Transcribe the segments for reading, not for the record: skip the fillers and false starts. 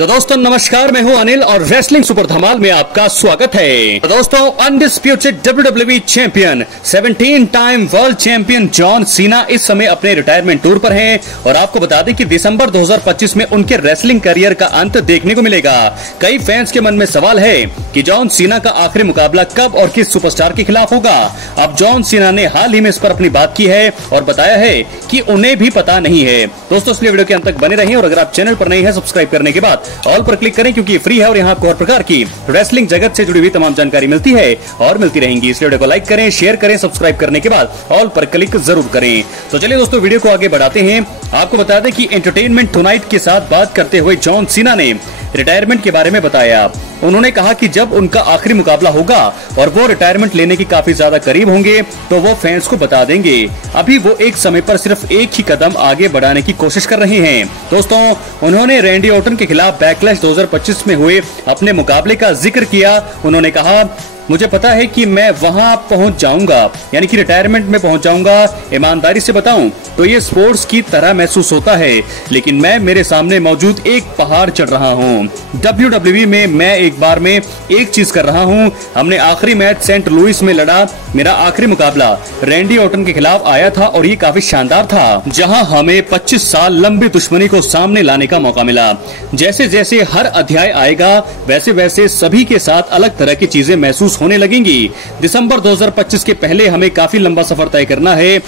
तो दोस्तों नमस्कार, मैं हूं अनिल और रेसलिंग सुपर धमाल में आपका स्वागत है। तो दोस्तों undisputed WWE champion 17 time world champion John Cena इस समय अपने रिटायरमेंट टूर पर हैं और आपको बता दें कि दिसंबर 2025 में उनके रेसलिंग करियर का अंत देखने को मिलेगा। कई फैंस के मन में सवाल है कि जॉन सीना का आखिरी मुकाबला कब और किस सुपरस्टार के खिलाफ होगा। अब जॉन सीना ने हाल ही में इस पर अपनी बात की है और बताया है कि उन्हें भी पता नहीं है। दोस्तों इसलिए वीडियो के अंत तक बने रहिए और अगर आप चैनल पर नहीं है सब्सक्राइब करने के बाद ऑल पर क्लिक करें क्योंकि फ्री है और यहाँ आपको हर प्रकार की रेसलिंग जगत से जुड़ी हुई तमाम जानकारी मिलती है और मिलती रहेंगी। इसलिए वीडियो को लाइक करें, शेयर करें, सब्सक्राइब करने के बाद ऑल पर क्लिक जरूर करें। तो चलिए दोस्तों वीडियो को आगे बढ़ाते हैं। आपको बता दें कि एंटरटेनमेंट टुनाइट के साथ बात करते हुए जॉन सीना ने रिटायरमेंट के बारे में बताया। उन्होंने कहा कि जब उनका आखिरी मुकाबला होगा और वो रिटायरमेंट लेने के काफी ज्यादा करीब होंगे तो वो फैंस को बता देंगे। अभी वो एक समय पर सिर्फ एक ही कदम आगे बढ़ाने की कोशिश कर रहे हैं। दोस्तों उन्होंने रैंडी ऑर्टन के खिलाफ बैकलैश 2025 में हुए अपने मुकाबले का जिक्र किया। उन्होंने कहा, मुझे पता है कि मैं वहां पहुंच जाऊंगा, यानी कि रिटायरमेंट में पहुंच जाऊंगा। ईमानदारी से बताऊं तो ये स्पोर्ट्स की तरह महसूस होता है, लेकिन मैं मेरे सामने मौजूद एक पहाड़ चढ़ रहा हूं। WWE में मैं एक बार में एक चीज कर रहा हूं। हमने आखिरी मैच सेंट लुइस में लड़ा। मेरा आखिरी मुकाबला रैंडी ऑर्टन के खिलाफ आया था और ये काफी शानदार था, जहां हमें 25 साल लंबी दुश्मनी को सामने लाने का मौका मिला। जैसे जैसे हर अध्याय आएगा वैसे वैसे सभी के साथ अलग तरह की चीजें महसूस होने लगेंगी। दिसंबर 2025 के पहले हमें काफी लंबा सफर तय करना है।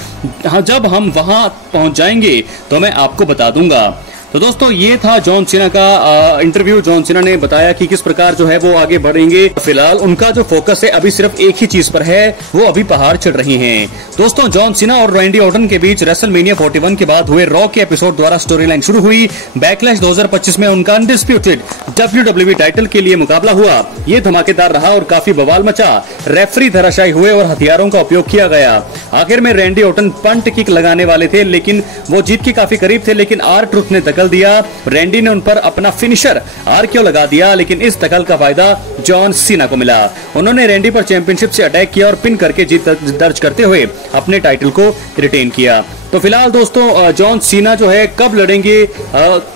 जब हम वहां पहुंच जाएंगे तो मैं आपको बता दूंगा। तो दोस्तों ये था जॉन सीना का इंटरव्यू। जॉन सीना ने बताया कि किस प्रकार जो है वो आगे बढ़ेंगे। फिलहाल उनका जो फोकस है अभी सिर्फ एक ही चीज पर है, वो अभी पहाड़ चढ़ रही हैं। दोस्तों जॉन सीना और रैंडी ऑर्टन के बीच रेसलमेनिया 41 के बाद हुए रॉ के एपिसोड द्वारा स्टोरी लाइन शुरू हुई। बैकलैश 2025 में उनका अनडिस्प्यूटेड WWE टाइटल के लिए मुकाबला हुआ। ये धमाकेदार रहा और काफी बवाल मचा। रेफरी धराशायी हुए और हथियारों का उपयोग किया गया। आखिर में रैंडी ऑर्टन पंट किक लगाने वाले थे, लेकिन वो जीत के काफी करीब थे, लेकिन R-Truth ने दखल दिया। रैंडी ने उन पर अपना फिनिशर RKO लगा दिया, लेकिन इस दखल का फायदा जॉन सीना को मिला। उन्होंने रैंडी पर चैंपियनशिप से अटैक किया और पिन करके जीत दर्ज करते हुए अपने टाइटल को रिटेन किया। तो फिलहाल दोस्तों जॉन सीना जो है कब लड़ेंगे,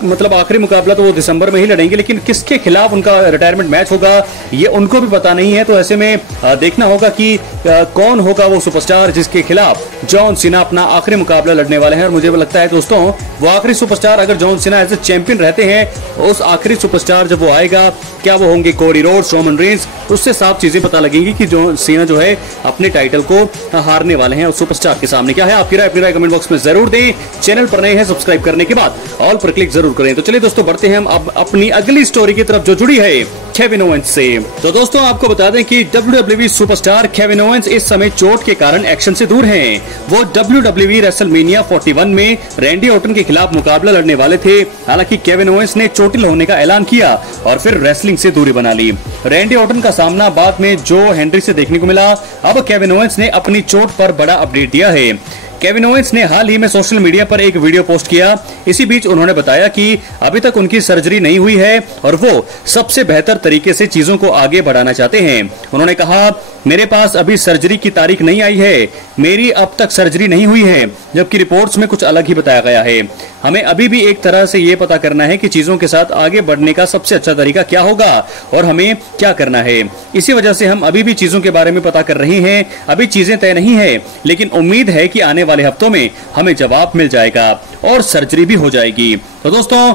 मतलब आखिरी मुकाबला तो वो दिसंबर में ही लड़ेंगे, लेकिन किसके खिलाफ उनका रिटायरमेंट मैच होगा ये उनको भी पता नहीं है। तो ऐसे में देखना होगा कि कौन होगा वो सुपरस्टार जिसके खिलाफ जॉन सीना अपना आखिरी मुकाबला लड़ने वाले हैं। और मुझे लगता है दोस्तों वो आखिरी सुपरस्टार, अगर John Cena as a champion रहते हैं, उस आखिरी सुपरस्टार जब वो आएगा, क्या वो होंगे कोडी रोड्स, रोमन रेंस, उससे साफ चीजें पता लगेंगी कि जॉन सीना जो है अपने टाइटल को हारने वाले हैं उस सुपरस्टार के सामने। क्या है आपकी राय? अपनी राय कमेंट बॉक्स में जरूर दें। चैनल पर नए हैं सब्सक्राइब करने के बाद ऑल पर क्लिक जरूर करें। तो चलिए दोस्तों बढ़ते हैं हम अब अपनी अगली स्टोरी की तरफ जो जुड़ी है केविन ओवेंस से। तो दोस्तों आपको बता दें कि WWE सुपरस्टार केविन ओवेंस इस समय चोट के कारण एक्शन से दूर हैं। वो WWE रेसलमेनिया 41 में रैंडी ऑर्टन के खिलाफ मुकाबला लड़ने वाले थे। हालांकि केविन ओवेंस ने चोटिल होने का ऐलान किया और फिर रेसलिंग से दूरी बना ली। रैंडी ऑर्टन का सामना बाद में जो हेनरी से देखने को मिला। अब केविन ओवेंस ने अपनी चोट पर बड़ा अपडेट दिया है। केविन ओवेंस ने हाल ही में सोशल मीडिया पर एक वीडियो पोस्ट किया। इसी बीच उन्होंने बताया कि अभी तक उनकी सर्जरी नहीं हुई है और वो सबसे बेहतर तरीके से चीजों को आगे बढ़ाना चाहते हैं। उन्होंने कहा, मेरे पास अभी सर्जरी की तारीख नहीं आई है, मेरी अब तक सर्जरी नहीं हुई है, जबकि रिपोर्ट्स में कुछ अलग ही बताया गया है। हमें अभी भी एक तरह से ये पता करना है कि चीजों के साथ आगे बढ़ने का सबसे अच्छा तरीका क्या होगा और हमें क्या करना है। इसी वजह से हम अभी भी चीजों के बारे में पता कर रहे हैं। अभी चीजें तय नहीं है, लेकिन उम्मीद है कि आने वाले हफ्तों में हमें जवाब मिल जाएगा और सर्जरी भी हो जाएगी। तो दोस्तों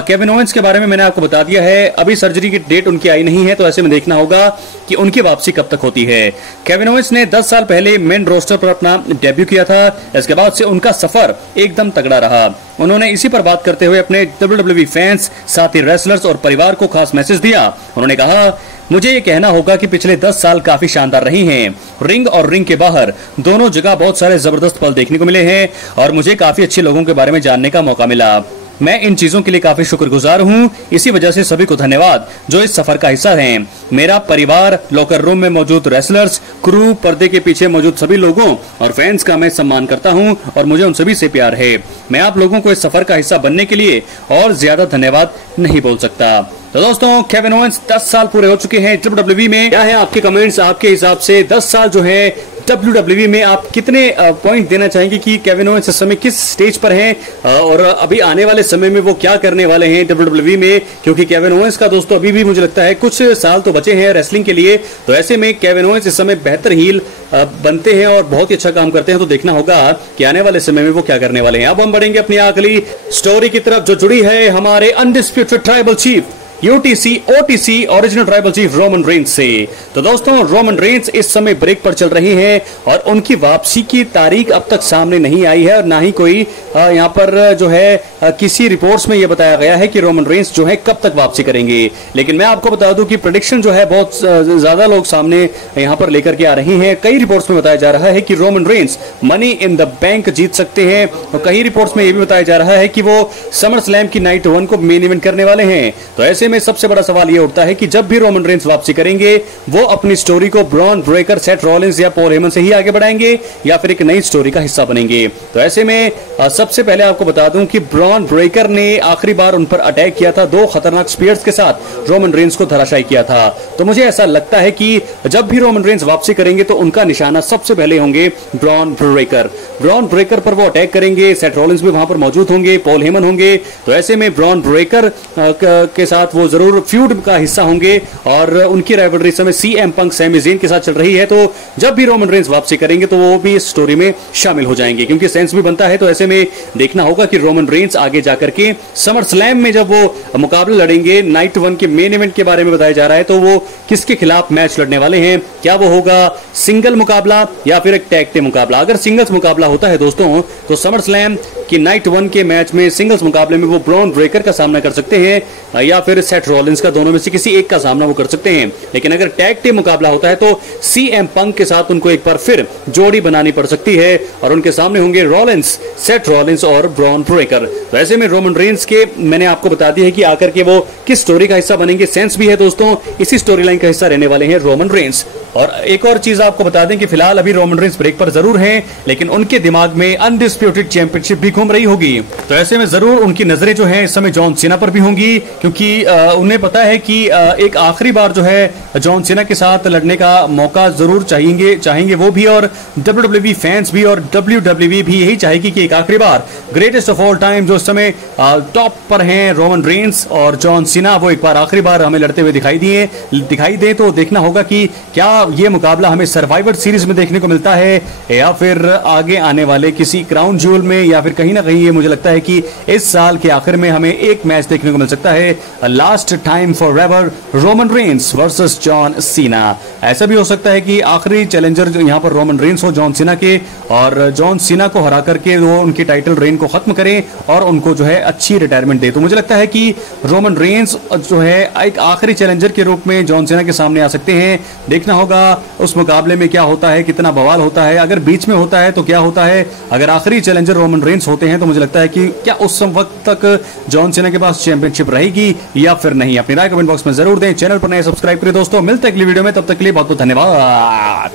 केविन ओवेंस के बारे में मैंने आपको बता दिया है। अभी सर्जरी की डेट उनकी आई नहीं है, तो ऐसे में देखना होगा कि उनकी वापसी कब तक होती है। केविन ओवेंस ने 10 साल पहले मेन रोस्टर पर अपना डेब्यू किया था। इसके बाद से उनका सफर एकदम तगड़ा रहा। उन्होंने इसी पर बात करते हुए अपने WWE फैंस, साथी रेसलर्स और परिवार को खास मैसेज दिया। उन्होंने कहा, मुझे ये कहना होगा कि पिछले 10 साल काफी शानदार रही हैं। रिंग और रिंग के बाहर दोनों जगह बहुत सारे जबरदस्त पल देखने को मिले हैं और मुझे काफी अच्छे लोगों के बारे में जानने का मौका मिला। मैं इन चीजों के लिए काफी शुक्रगुजार हूँ। इसी वजह से सभी को धन्यवाद जो इस सफर का हिस्सा हैं। मेरा परिवार, लॉकर रूम में मौजूद रेसलर्स, क्रू, पर्दे के पीछे मौजूद सभी लोगों और फैंस का मैं सम्मान करता हूँ और मुझे उन सभी से प्यार है। मैं आप लोगों को इस सफर का हिस्सा बनने के लिए और ज्यादा धन्यवाद नहीं बोल सकता। तो दोस्तों केविन ओवेंस 10 साल पूरे हो चुके हैं WWE में। क्या है आपके कमेंट्स? आपके हिसाब से 10 साल जो है WWE में आप कितने पॉइंट देना चाहेंगे कि केविन ओवेंस इस समय किस स्टेज पर हैं और अभी आने वाले समय में वो क्या करने वाले हैं WWE में, क्योंकि केविन ओवेंस का दोस्तों अभी भी मुझे लगता है कुछ साल तो बचे हैं रेसलिंग के लिए। तो ऐसे में केविन ओवेंस इस समय बेहतर हील बनते हैं और बहुत ही अच्छा काम करते हैं, तो देखना होगा कि आने वाले समय में वो क्या करने वाले हैं। अब हम बढ़ेंगे अपनी अगली स्टोरी की तरफ जो जुड़ी है हमारे undisputed tribal chief UTC OTC original tribal chief Roman Reigns से। तो दोस्तों रोमन रेंस इस समय ब्रेक पर चल रहे हैं और उनकी वापसी की तारीख अब तक सामने नहीं आई है और ना ही कोई यहाँ पर जो है किसी रिपोर्ट्स में यह बताया गया है कि रोमन रेंस जो है कब तक वापसी करेंगे। लेकिन मैं आपको बता दूं कि प्रेडिक्शन जो है बहुत ज्यादा लोग सामने यहाँ पर लेकर के आ रहे हैं। कई रिपोर्ट्स में बताया जा रहा है कि Roman Reigns money in the bank जीत सकते हैं और कई रिपोर्ट्स में यह भी बताया जा रहा है कि वो समर स्लैम की नाइट 1 को मेन इवेंट करने वाले हैं। तो ऐसे में सबसे बड़ा सवाल यह उठता है कि जब भी रोमन रेंस वापसी करेंगे वो अपनी स्टोरी को ब्रॉन ब्रेकर, सेथ रॉलिंस या पॉल हेमन से ही आगे बढ़ाएंगे या फिर एक नई स्टोरी का हिस्सा बनेंगे। तो ऐसे में सबसे पहले आपको बता दूं कि ब्रॉन ब्रेकर ने आखिरी बार उन पर अटैक किया था 2 खतरनाक स्पीयर्स के साथ, रोमन रेंस को धराशायी किया था। तो मुझे ऐसा लगता है कि जब भी रोमन रेंस वापसी करेंगे तो उनका निशाना सबसे पहले होंगे ब्रॉन ब्रेकर। ब्रॉन ब्रेकर पर वो अटैक करेंगे, सेथ रॉलिंस भी वहां पर मौजूद होंगे, पॉल हेमन होंगे। तो ऐसे में ब्रॉन ब्रेकर के साथ वो जरूर फ्यूड का हिस्सा होंगे और उनकी राइवलरी समय CM पंक सैमी ज़ेन के साथ चल रही है। तो जब भी रोमन रेंस वापसी करेंगे तो वो भी इस स्टोरी में शामिल हो जाएंगे क्योंकि सेंस भी बनता है। तो ऐसे में देखना होगा कि रोमन रेंस आगे जाकर के समर स्लैम में जब वो मुकाबला लड़ेंगे, नाइट 1 के मेन इवेंट के बारे में बताया जा रहा है, तो वो किसके खिलाफ मैच लड़ने वाले हैं। क्या वो होगा सिंगल मुकाबला या फिर एक टैग टीम मुकाबला। अगर सिंगल्स मुकाबला होता है दोस्तों तो समर स्लैम की नाइट 1 के मैच में सिंगल्स मुकाबले में वो ब्रॉन ब्रेकर का सामना कर सकते हैं या फिर सेथ रॉलिंस का, दोनों में से किसी एक का सामना वो कर सकते हैं। लेकिन अगर टैग टीम मुकाबला होता है तो CM पंक के साथ उनको एक बार फिर जोड़ी बनानी पड़ सकती है और उनके सामने होंगे रॉलिंस, सेथ रॉलिंस और ब्रॉन ब्रेकर। तो ऐसे में रोमन रेंस के मैंने आपको बता दिया है कि आकर के वो किस स्टोरी का हिस्सा बनेंगे। सेंस भी है दोस्तों, इसी स्टोरी लाइन का हिस्सा रहने वाले हैं रोमन रेंस। और एक और चीज आपको बता दें कि फिलहाल अभी रोमन रेंस ब्रेक पर जरूर हैं, लेकिन उनके दिमाग में अनडिस्प्यूटेड चैंपियनशिप भी घूम रही होगी। तो ऐसे में जरूर उनकी नजरें जो हैं इस समय जॉन सीना पर भी होंगी क्योंकि उन्हें पता है कि एक आखिरी बार जो है जॉन सीना के साथ लड़ने का मौका जरूर चाहेंगे वो भी और WWE फैंस भी और WWE भी यही चाहेगी कि एक आखिरी बार ग्रेटेस्ट ऑफ ऑल टाइम जो इस समय टॉप पर हैं रोमन रेंस और जॉन सीना, वो एक बार आखिरी बार हमें लड़ते हुए दिखाई दे। तो देखना होगा कि क्या ये मुकाबला हमें सर्वाइवर सीरीज में देखने को मिलता है या फिर आगे आने वाले किसी क्राउन ज्यूल में, या फिर कहीं ना कहीं ये मुझे लगता है कि इस साल के आखिर में हमें एक मैच देखने को मिल सकता है, last time for ever Roman Reigns versus John Cena. ऐसा भी हो सकता है कि आखिरी चैलेंजर जो यहाँ पर रोमन रेंस हो जॉन सीना के और जॉन सीना को हरा करके वो उनकी टाइटल रेन को खत्म करें और उनको जो है अच्छी रिटायरमेंट दे। तो मुझे लगता है कि रोमन रेंस जो है एक आखिरी चैलेंजर के रूप में जॉन सीना के सामने आ सकते हैं। देखना होगा उस मुकाबले में क्या होता है, कितना बवाल होता है, अगर बीच में होता है तो क्या होता है, अगर आखिरी चैलेंजर रोमन रेंस होते हैं तो मुझे लगता है कि क्या उस वक्त तक जॉन सीना के पास चैंपियनशिप रहेगी या फिर नहीं। अपनी राय कमेंट बॉक्स में जरूर दें, चैनल पर नए सब्सक्राइब करें दोस्तों। मिलते हैं अगली वीडियो में, तब तक के लिए बहुत बहुत धन्यवाद।